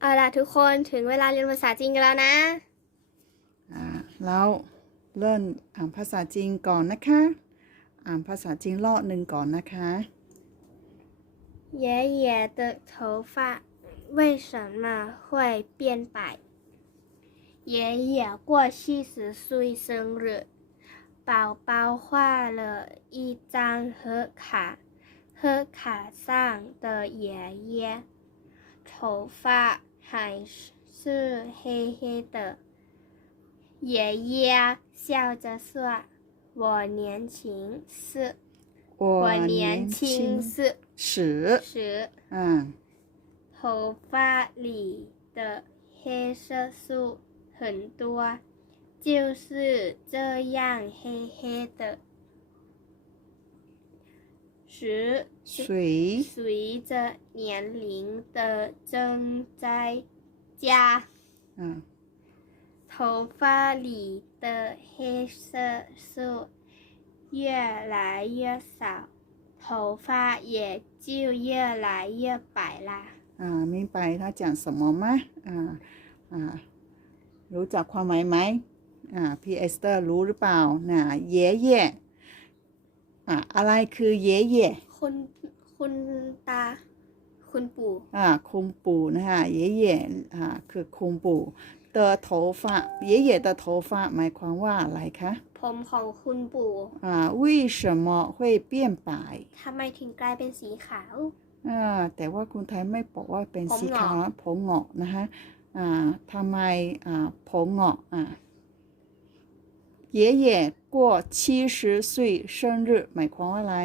เอาล่ะทุกคนถึงเวลาเรียนภาษาจีนกันแล้วนะ อ่าแล้วเริ่มอ่านภาษาจีนก่อนนะคะ อ่านภาษาจีนรอบหนึ่งก่อนนะคะ 爷爷的头发为什么会变白？爷爷过七十岁生日，宝宝画了一张贺卡，贺卡上的爷爷头发 还是黑黑的。爷爷笑着说：“我年轻时，我我年轻时。”时时，嗯头发里的黑色素很多，就是这样黑黑的。十水随着年龄的增在加，嗯头发里的黑色素越来越少，头发也就越来越白啦。啊明白他讲什么吗อ่าอ่ารู้จักความหมายไหมอ่าพี่เอสเตอร์รู้หรือเปล่าน่ะเย่เย่ อ่าอะไรคือเย่เย่ คุณคุณตา คุณปู่ อ่าคุงปู่นะคะเย่เย่อ่าคือคุงปู่的头发เย่เย่的头发หมายความว่าอะไรคะ ผมของคุณปู่ อ่า为什么会变白 ทำไมถึงกลายเป็นสีขาว อ่าแต่ว่าคุณไทยไม่บอกว่าเป็น ผม สี เหงาะ ขาวนะผมเหงาะนะคะอ่าทำไมอ่าผมเหงาะอ่า 爷爷过七十岁生日หมายความว่าอะไร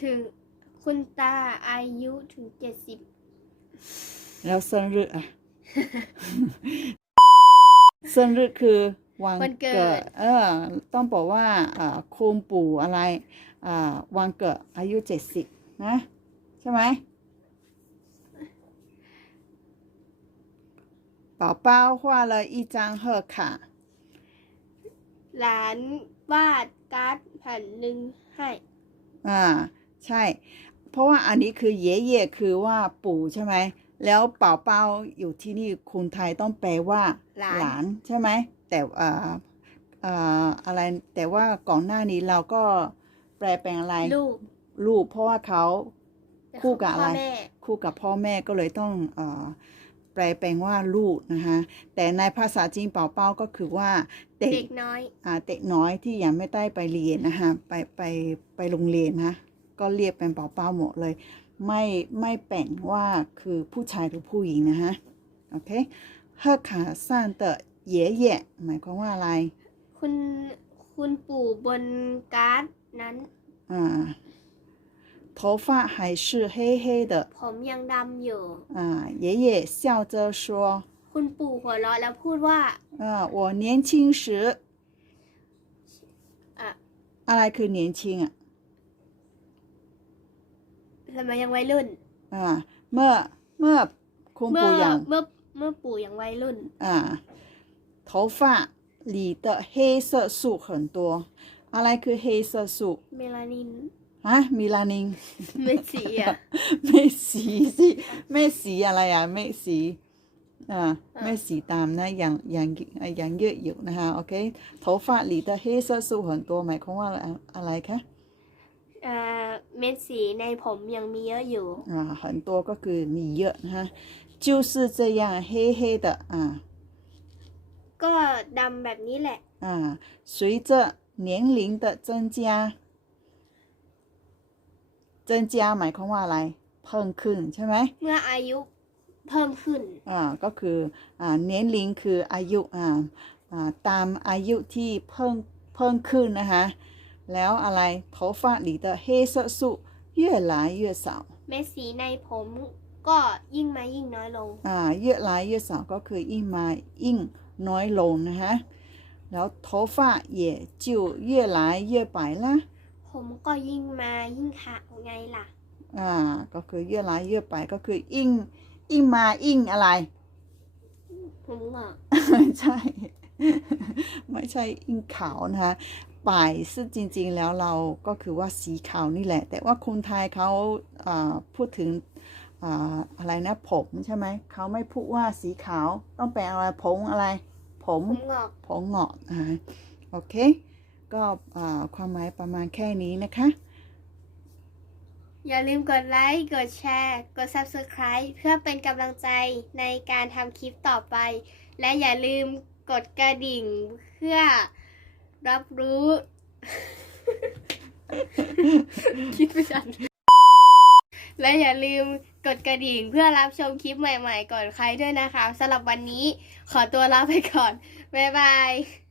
ถึงคุณตาอายุถึงเจ็ดสิบ แล้ว生日อ่ะ 生日คือวัน วันเกิ เกิ ด ดเออต้องบอกว่าอ่าคุณปู่อะไรอ่าวันเกิดอายุเจ็ดสิบนะใช่ไหม宝宝画了一张贺卡 หลานวาดการ์ดแผ่นหนึ่งให้อ่าใช่ เพราะว่าอันนี้คือเย่เย่คือว่าปู่ใช่ไหม แล้วเป่าเป้าอยู่ที่นี่คุณไทยต้องแปลว่า หลานนใช่ไหม แต่อ่าอ่าอะไรแต่ว่าก่อนหน้านี้เราก็แปลเป็นอะไรลูกลูกเพราะว่าเขาแต่คู่กับอะไร พ่แม่ คู่กับพ่อแม่ก็เลยต้องเออ แปลแปลงว่าลูกนะคะแต่ในภาษาจีนเป่าเป้าก็คือว่าเด็เด็กกน้อยอ่าเด็กน้อยที่ยังไม่ได้ไปเรียนนะคะไปไปไปโรงเรียนนะก็เรียกเป็นเป่าเป้าหมดเลย ไม่ไม่แบ่งว่าคือผู้ชายหรือผู้หญิงนะฮะโอเคเฮอขาสั้นเตอเย่เย่หมายความว่าอะไร คุณคุณปู่บนการ์ดนั้นอ่า 头发还是黑黑的 ผมยังดำอยู่ 啊爷爷笑着说 คุณปู่หัวเราะแล้วพูดว่า 啊我年轻时 อ่ะ อะไรคือ年轻อ่ะ ทำไมยังวัยรุ่น อ่าเมื่อเมื่อคุณ เมื่อ ปู่ยัง เมื่อเมื่อปู่ยังวัยรุ่น 啊，头发里的黑色素很多。อะไรคือ黑色素 เมลานิน ฮะมิลานิน ไม่สีอ่ะ ไม่สีสิไม่สีอะไรอ่ะไม่สีอ่าไม่สีตามนะยังยังยังเยอะอยู่นะคะโอเค头发里的黑色素很多หมายความว่าอะไรอะไรคะ เอ่อเม็ดสีในผมยังมีเยอะอยู่ อ่า很多ก็คือมีเยอะนะคะ就是这样黑黑的อ่า ก็ดำแบบนี้แหละ 啊，随着年龄的增加， 增加หมายความว่าอะไร เพิ่มขึ้นใช่ไหม เมื่ออายุเพิ่มขึ้น อ่า ก็คือ อ่า年龄คืออายุ อ่า อ่า ตามอายุที่เพิ่ม เพิ่มขึ้นนะคะ แล้วอะไร头发里的黑色素越来越少 เม็ดสีในผมก็ยิ่งมายิ่งน้อยลง อ่า越来越少ก็คือยิ่งมายิ่งน้อยลงนะคะแล้ว头发也就越来越白啦 ผมก็ยิ่งมายิ่งขาวไงล่ะ อ่า ก็คือเยื่อร้ายเยื่อไปก็คืออิ่งอิ่งมาอิ่งอะไร ผมงอกไม่ใช่ ไม่ใช่อิ่งขาวนะคะป่ายซึ่งจริงๆแล้วเราก็คือว่าสีขาวนี่แหละ แต่ว่าคนไทยเขาอ่าพูดถึงอ่าอะไรนะผมใช่ไหมเขาไม่พูดว่าสีขาวต้องแปลอะไรผงอะไร ผมผมงอกผงเหงาะอ่าโอเค ก็ความหมายประมาณแค่นี้นะคะ อย่าลืมกดไลค์ กดแชร์ กด Subscribe เพื่อเป็นกำลังใจในการทำคลิปต่อไป และอย่าลืมกดกระดิ่งเพื่อรับรู้ คิดไม่ทันและอย่าลืมกดกระดิ่งเพื่อรับชมคลิปใหม่ๆ ก่อนใครด้วยนะคะสำหรับวันนี้ขอตัวลาไปก่อน บ๊ายบาย